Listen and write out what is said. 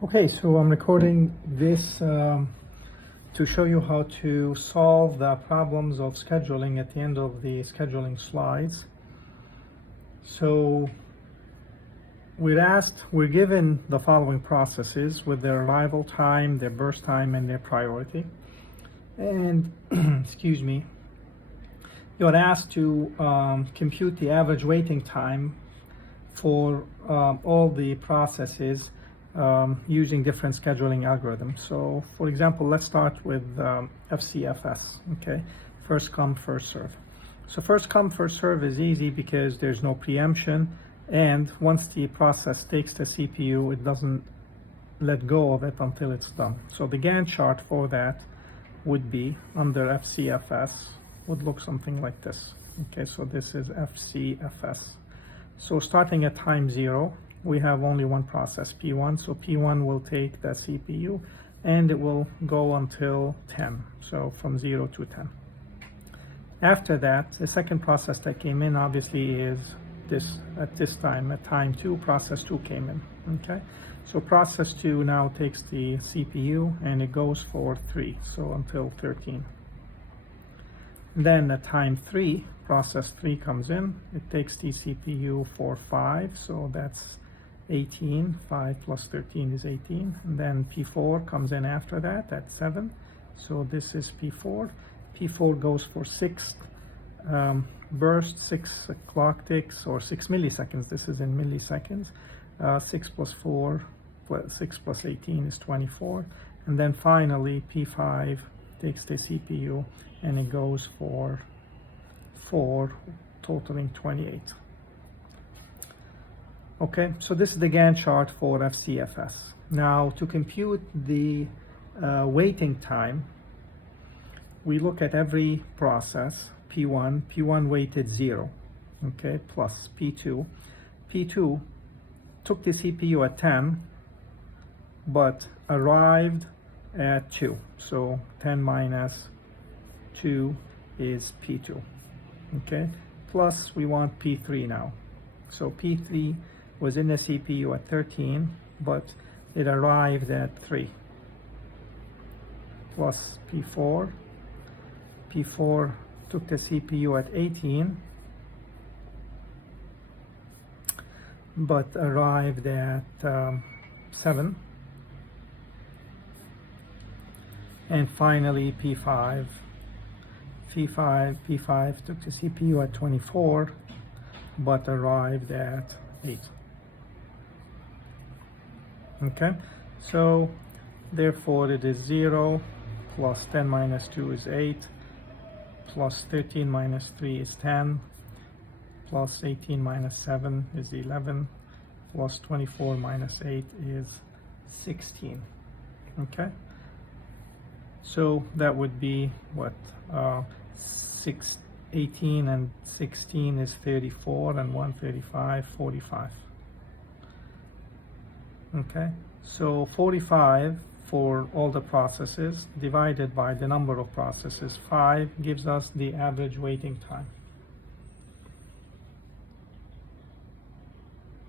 Okay, so I'm recording this to show you how to solve the problems of scheduling at the end of the scheduling slides. So we're given the following processes with their arrival time, their burst time, and their priority. And, excuse me, you're asked to compute the average waiting time for all the processes using different scheduling algorithms. So for example, let's start with FCFS, okay? First come, first serve. So first come, first serve is easy because there's no preemption, and once the process takes the CPU, it doesn't let go of it until it's done. So the Gantt chart for that would be under FCFS, would look something like this. Okay, so this is FCFS. So starting at time 0, we have only one process, P1. So P1 will take the CPU and it will go until 10. So from 0 to 10. After that, the second process that came in obviously is this, at this time, at time 2, process 2 came in, okay? So process 2 now takes the CPU and it goes for 3, so until 13. Then at time 3, process 3 comes in, it takes the CPU for 5, so that's 18, 5 plus 13 is 18, and then P4 comes in after that at 7, so this is P4. P4 goes for 6 burst, 6 clock ticks, or 6 milliseconds, this is in milliseconds. 6 plus 4, 6 plus 18 is 24, and then finally P5 takes the CPU and it goes for 4, totaling 28. Okay, so this is the Gantt chart for FCFS. Now to compute the waiting time, we look at every process. P1 waited 0, okay, plus P2. P2 took the CPU at 10, but arrived at 2. So 10 minus 2 is P2, okay? Plus we want P3 now. So P3 was in the CPU at 13, but it arrived at 3. Plus P4. P4 took the CPU at 18, but arrived at 7. And finally P5. P5 took the CPU at 24, but arrived at 8. Okay, so therefore it is 0 plus 10 minus 2 is 8, plus 13 minus 3 is 10, plus 18 minus 7 is 11, plus 24 minus 8 is 16. Okay, so that would be what, 18 and 16 is 34, and 135, 45. Okay, so 45 for all the processes divided by the number of processes, 5, gives us the average waiting time.